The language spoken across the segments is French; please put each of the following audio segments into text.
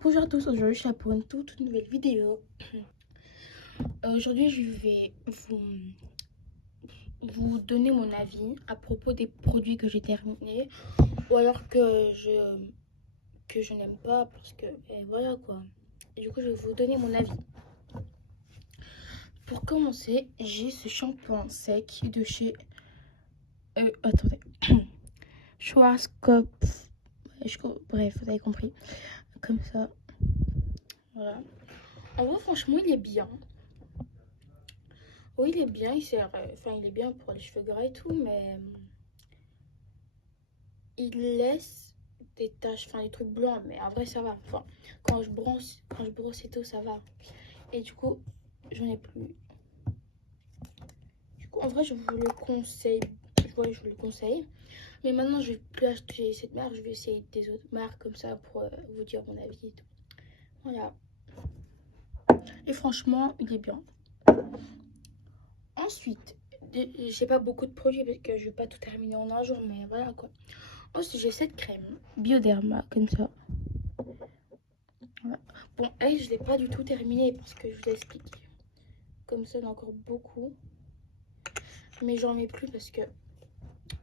Bonjour à tous, aujourd'hui je suis là pour une toute nouvelle vidéo. Aujourd'hui je vais vous donner mon avis à propos des produits que j'ai terminés ou alors que je n'aime pas parce que voilà quoi. Et du coup je vais vous donner mon avis. Pour commencer, j'ai ce shampoing sec de chez attendez. Schwarzkopf. Bref, vous avez compris. Comme ça. Voilà. En vrai franchement il est bien. Oui, il est bien, il est bien pour les cheveux gras et tout, mais il laisse des taches, enfin des trucs blancs, mais en vrai ça va. Enfin, quand je brosse et tout, ça va. Et du coup, j'en ai plus. Du coup, en vrai, je vous le conseille. Ouais, je vous le conseille. Mais maintenant, je vais plus acheter cette marque, je vais essayer des autres marques comme ça pour vous dire mon avis et tout. Voilà. Et franchement, il est bien. Ensuite, j'ai pas beaucoup de produits parce que je vais pas tout terminer en un jour, mais voilà quoi. Ensuite, j'ai cette crème Bioderma, comme ça. Voilà. Bon, elle, je l'ai pas du tout terminée parce que je vous explique. Comme ça, il y en a encore beaucoup. Mais j'en mets plus parce que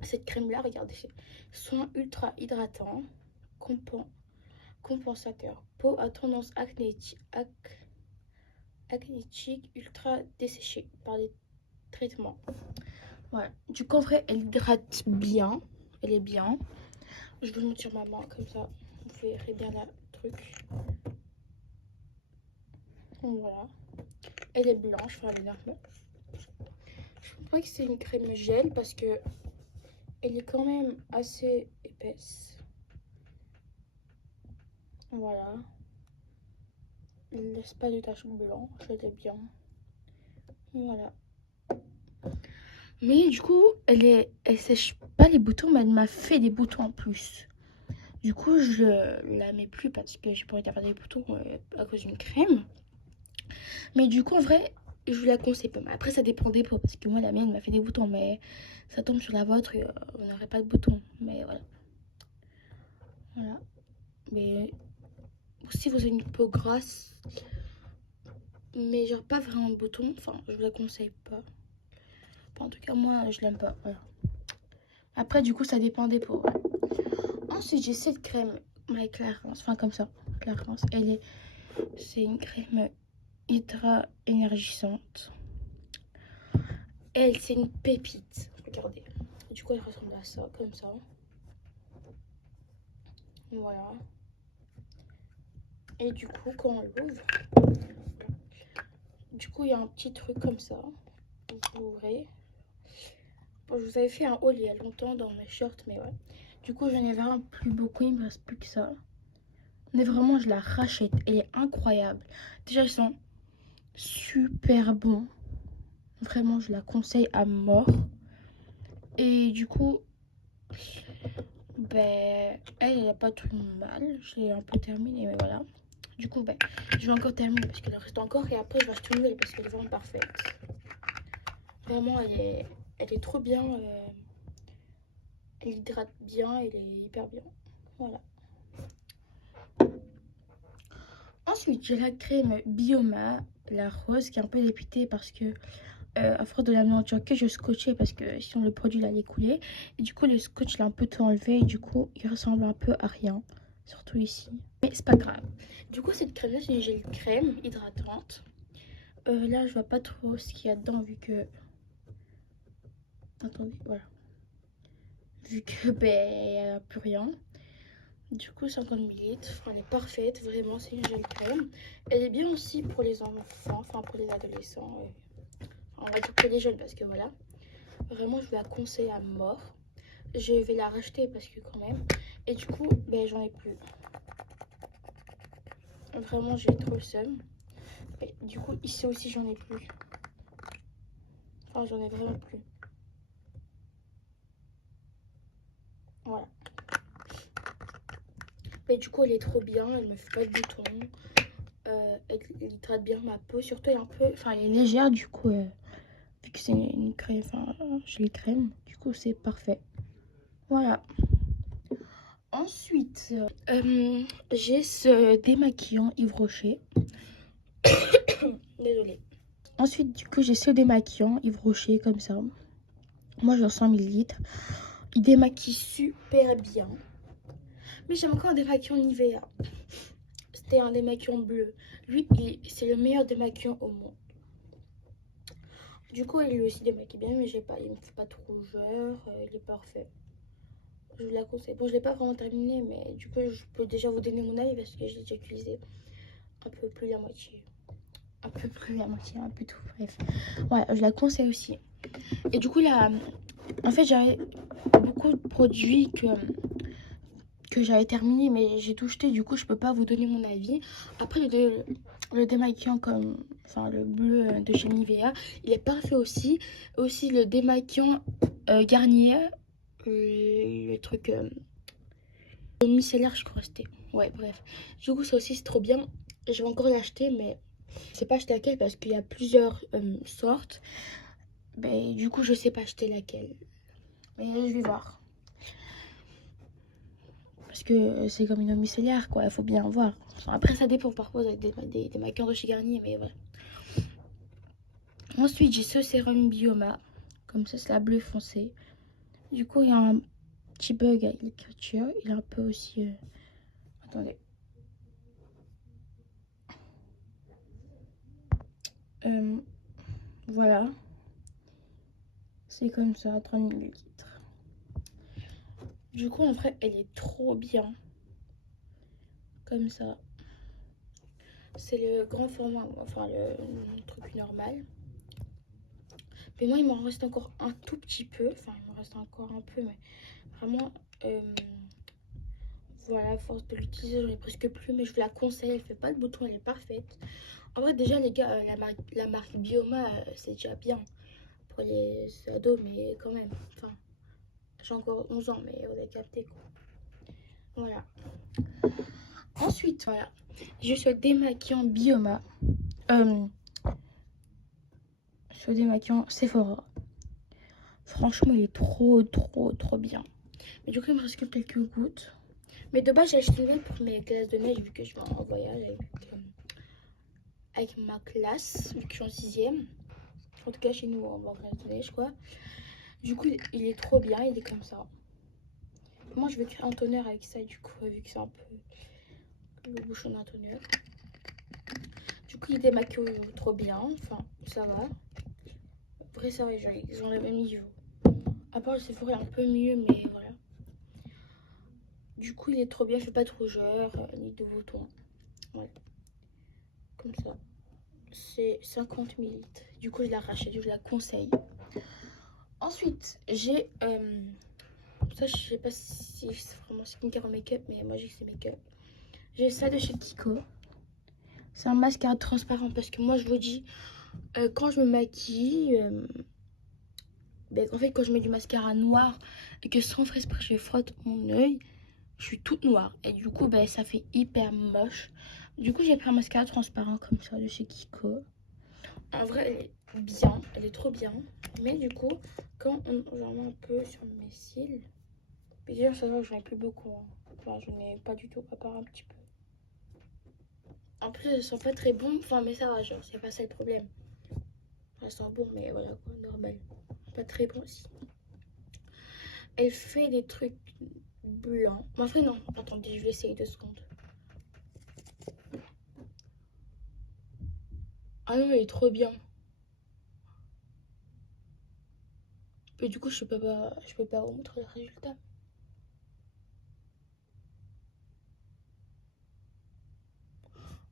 cette crème-là, regardez, soin ultra hydratant, compensateur, peau à tendance acnétique ultra desséchée par les traitements. Voilà. Du coup, en vrai, elle hydrate bien. Elle est bien. Je vous le mets sur ma main, comme ça, vous verrez bien le truc. Donc, voilà. Elle est blanche, enfin, elle est normale. Je crois que c'est une crème gel parce que elle est quand même assez épaisse. Voilà. Elle laisse pas de taches blanches, elle est bien. Voilà. Mais du coup, elle sèche pas les boutons, mais elle m'a fait des boutons en plus. Du coup, je la mets plus parce que j'ai pas envie d'avoir des boutons à cause d'une crème. Mais du coup, en vrai, je vous la conseille pas. Mais après, ça dépend des peaux parce que moi, la mienne m'a fait des boutons, mais ça tombe sur la vôtre et on n'aurait pas de boutons. Mais voilà. Voilà. Mais si vous avez une peau grasse, mais genre pas vraiment de boutons, enfin, je vous la conseille pas. Enfin, en tout cas, moi, je l'aime pas. Voilà. Après, du coup, ça dépend des peaux. Ouais. Ensuite, j'ai cette crème, My Clarins, enfin comme ça, Clarins. C'est une crème ultra énergisante. Elle, c'est une pépite. Regardez. Du coup, elle ressemble à ça, comme ça. Voilà. Et du coup, quand on l'ouvre, du coup, il y a un petit truc comme ça. Vous l'ouvrez. Bon, je vous avais fait un haul il y a longtemps dans mes shorts, mais ouais. Du coup, j'en ai vraiment plus beaucoup, il me reste plus que ça. Mais vraiment, je la rachète. Elle est incroyable. Déjà, ils sont super bons. Vraiment, je la conseille à mort. Et du coup, ben, elle n'a pas tout mal. Je l'ai un peu terminée, mais voilà. Du coup, ben, je vais encore terminer parce qu'il en reste encore. Et après, je vais acheter une nouvelle parce qu'elle est vraiment parfaite. Vraiment, elle est trop bien. Elle hydrate bien. Elle est hyper bien. Voilà. Ensuite, j'ai la crème Bioma, la rose, qui est un peu dépitée parce que à force de la nourriture que je scotchais parce que sinon le produit allait couler. Et du coup, le scotch l'a un peu tout enlevé et du coup, il ressemble un peu à rien. Surtout ici. Mais c'est pas grave. Du coup, cette crème-là, c'est une gel crème hydratante. Là, je vois pas trop ce qu'il y a dedans vu que... Attendez, voilà. Vu que, ben, il n'y a plus rien. Du coup, 50 millilitres. Enfin, elle est parfaite. Vraiment, c'est une gel crème. Elle est bien aussi pour les enfants, enfin pour les adolescents. On va dire pour les jeunes parce que voilà. Vraiment, je vous la conseille à mort. Je vais la racheter parce que quand même. Et du coup, ben, j'en ai plus. Vraiment, j'ai trop le seum. Et du coup, ici aussi, j'en ai plus. Enfin, j'en ai vraiment plus. Voilà. Et du coup, elle est trop bien. Elle me fait pas de boutons. Elle hydrate bien ma peau. Surtout, elle est un peu... Enfin, elle est légère du coup. Vu que c'est une crème. Enfin, j'ai les crèmes. Du coup, c'est parfait. Voilà. Ensuite, j'ai ce démaquillant Yves Rocher. Désolée. Ensuite, du coup, j'ai ce démaquillant Yves Rocher comme ça. Moi, j'en 100 millilitres. Il démaquille super bien. Mais j'aime encore un démaquillant Nivea. C'était un démaquillant bleu. Lui, c'est le meilleur démaquillant au monde. Du coup, il lui aussi démaquille bien, mais il me fait pas de rougeur. Il est parfait. Je vous la conseille. Bon, je l'ai pas vraiment terminé, mais du coup, je peux déjà vous donner mon avis parce que j'ai déjà utilisé un peu plus la moitié. Un peu plus la moitié, un peu tout. Bref. Ouais, je la conseille aussi. Et du coup, là, en fait, j'avais beaucoup de produits que j'avais terminé, mais j'ai tout jeté. Du coup, je peux pas vous donner mon avis. Après, le démaquillant enfin, le bleu de chez Nivea, il est parfait aussi. Aussi, le démaquillant Garnier, le truc micellaire, je crois c'était. Ouais, bref. Du coup, ça aussi, c'est trop bien. Je vais encore l'acheter, mais je sais pas acheter laquelle parce qu'il y a plusieurs sortes. Mais du coup, je sais pas acheter laquelle. Mais je vais voir. Parce que c'est comme une eau micellaire, quoi. Il faut bien voir. Après, ça dépend. Parfois, des maquillants de chez Garnier, mais voilà. Ensuite, j'ai ce sérum Bioma. Comme ça, c'est la bleue foncée. Du coup, il y a un petit bug avec l'écriture. Il est un peu aussi... Attendez. Voilà. C'est comme ça, 30 millilitres. Du coup, en vrai, elle est trop bien. Comme ça. C'est le grand format, enfin le truc normal. Mais moi, il m'en reste encore un tout petit peu. Enfin, il m'en reste encore un peu, mais vraiment, voilà, à force de l'utiliser, j'en ai presque plus. Mais je vous la conseille, elle fait pas le bouton, elle est parfaite. En vrai, déjà, les gars, la marque Bioma, c'est déjà bien pour les ados, mais quand même. Enfin, j'ai encore 11 ans, mais on a capté quoi. Voilà. Ensuite, voilà, j'ai ce démaquillant Bioma. Ce démaquillant Sephora. Franchement, il est trop bien. Mais du coup, il me reste que quelques gouttes. Mais de base, j'ai acheté pour mes glaces de neige vu que je vais en voyage avec ma classe, vu que je suis en 6e. En tout cas, chez nous, on va en glace de neige, quoi. Du coup, il est trop bien, il est comme ça. Moi, je vais créer un toner avec ça, du coup, vu que c'est un peu le bouchon d'un toner. Du coup, il démaquille trop bien. Enfin, ça va. Après, ça va, ils ont le même niveau. À part le Sephora, un peu mieux, mais voilà. Du coup, il est trop bien, je fais pas de rougeur, ni de boutons. Voilà. Comme ça. C'est 50 millilitres. Du coup, je la rachète, je la conseille. Ensuite, j'ai... ça, je sais pas si c'est vraiment skincare ou make-up, mais moi, j'ai que c'est make-up. J'ai ça de chez Kiko. C'est un mascara transparent parce que moi, je vous dis, quand je me maquille... ben, en fait, quand je mets du mascara noir et que sans faire exprès, je frotte mon œil, je suis toute noire. Et du coup, ben, ça fait hyper moche. Du coup, j'ai pris un mascara transparent comme ça de chez Kiko. En vrai, elle est bien, elle est trop bien. Mais du coup, quand j'en mets un peu sur mes cils, puis déjà, ça va, j'en ai plus beaucoup. Hein. Enfin, j'en ai pas du tout, à part un petit peu. Après, elles sont pas très bons, enfin, mais ça va, genre, c'est pas ça le problème. Elles sont bons, mais voilà, quoi, normal. Pas très bons aussi. Elle fait des trucs blancs. Mais après, non, attendez, je vais essayer 2 secondes. Ah non, elle est trop bien. Et du coup, je peux pas vous montrer le résultat.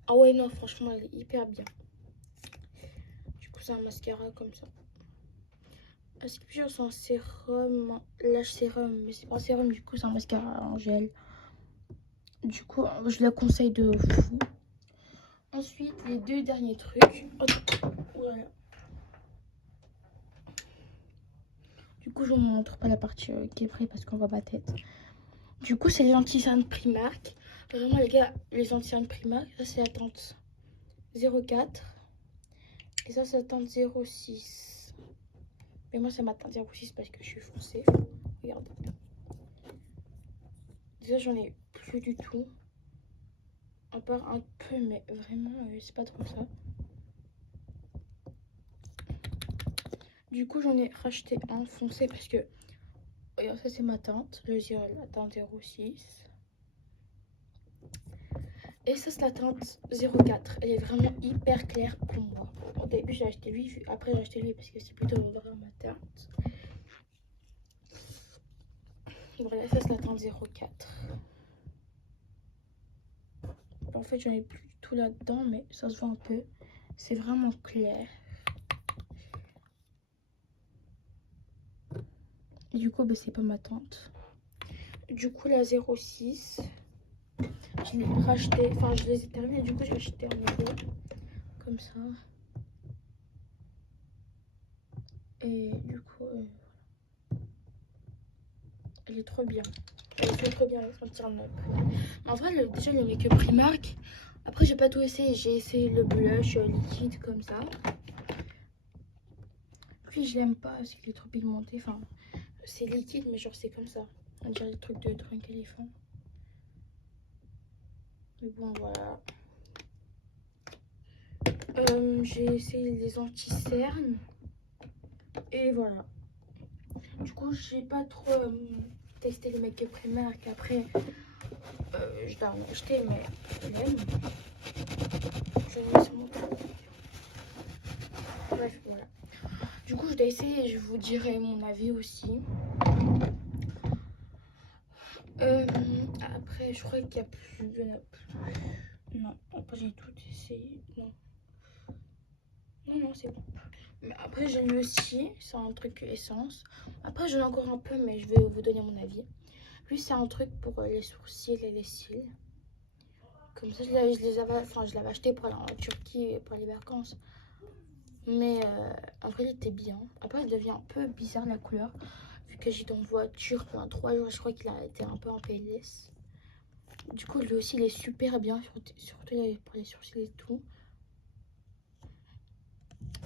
Ah ouais, non, franchement, elle est hyper bien. Du coup, c'est un mascara comme ça. Est-ce que c'est un sérum, lâche sérum, mais c'est pas un sérum, du coup, c'est un mascara en gel. Du coup, je la conseille de fou. Ensuite, les 2 derniers trucs. Voilà. Du coup, je vous montre pas la partie qui est prête parce qu'on voit ma tête. Du coup, c'est les anti-cernes Primark. Vraiment, les gars, les anti-cernes Primark, ça c'est la teinte 04. Et ça, c'est la teinte 06. Mais moi, c'est ma teinte 06 parce que je suis foncée. Regardez. Déjà, j'en ai plus du tout. À part un peu, mais vraiment, c'est pas trop ça. Du coup, j'en ai racheté un foncé parce que... Regarde, ça c'est ma teinte. La teinte 06. Et ça, c'est la teinte 04. Elle est vraiment hyper claire pour moi. Au début, j'ai acheté lui. Après, j'ai acheté lui parce que c'est plutôt vraiment ma teinte. Voilà, ça, c'est la teinte 04. En fait, j'en ai plus du tout là-dedans, mais ça se voit un peu. C'est vraiment clair. Du coup, bah, c'est pas ma teinte. Du coup, la 06, je l'ai racheté. Enfin, je les ai terminés. Du coup, j'ai acheté un nouveau. Comme ça. Et du coup, elle est trop bien. Elle fait trop bien avec son turn-up. En vrai, déjà, le make-up Primark. Après, j'ai pas tout essayé. J'ai essayé le blush liquide comme ça. Puis, je l'aime pas parce qu'il est trop pigmenté. Enfin, c'est liquide, mais genre, c'est comme ça. On dirait le truc de Drunk Elephant. Mais bon, voilà. J'ai essayé les anti-cernes. Et voilà. Du coup, j'ai pas trop testé le make-up Primark. Après, je dois en acheter, mais je l'aime. Je le mets sur mon téléphone. Bref, voilà. Du coup, je dois essayer et je vous dirai mon avis aussi. Après, je crois qu'il y a plus. Il y en a plus. Non, après, j'ai tout essayé. Non. Non, c'est bon. Mais après, j'ai lu aussi. C'est un truc essence. Après, j'en ai encore un peu, mais je vais vous donner mon avis. Lui, c'est un truc pour les sourcils et les cils. Comme ça, je l'avais acheté pour aller en Turquie pour les vacances. Mais en vrai, il était bien. Après, il devient un peu bizarre la couleur. Vu que j'étais en voiture pendant 3 jours, je crois qu'il a été un peu en PLS. Du coup, lui aussi, il est super bien, surtout pour les sourcils et tout.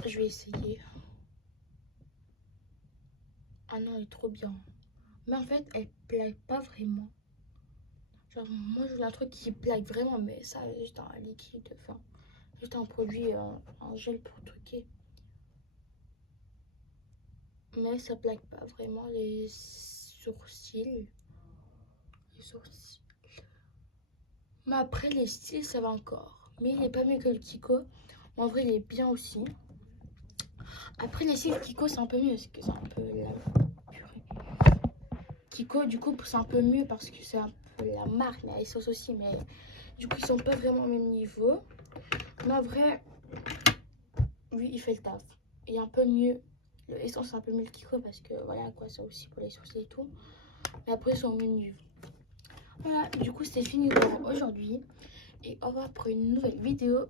Je vais essayer. Ah non, elle est trop bien. Mais en fait, elle plaque pas vraiment. Genre, moi, je voulais un truc qui plaque vraiment, mais ça, juste un liquide, enfin, juste un produit, un gel pour truquer. Mais ça plaque pas vraiment les sourcils. Les sourcils. Mais après, les styles, ça va encore. Mais il est pas mieux que le Kiko. Mais en vrai, il est bien aussi. Après, les styles Kiko, c'est un peu mieux. Parce que c'est un peu la purée. Kiko, du coup, c'est un peu mieux parce que c'est un peu la marque. Mais Essence aussi. Mais du coup, ils sont pas vraiment au même niveau. Mais en vrai, lui, il fait le taf. Il est un peu mieux. Le Essence, c'est un peu mieux le Kiko parce que voilà quoi, ça aussi pour les sourcils et tout. Mais après, ils sont au même niveau. Voilà, du coup, c'est fini pour aujourd'hui. Et au revoir pour une nouvelle vidéo.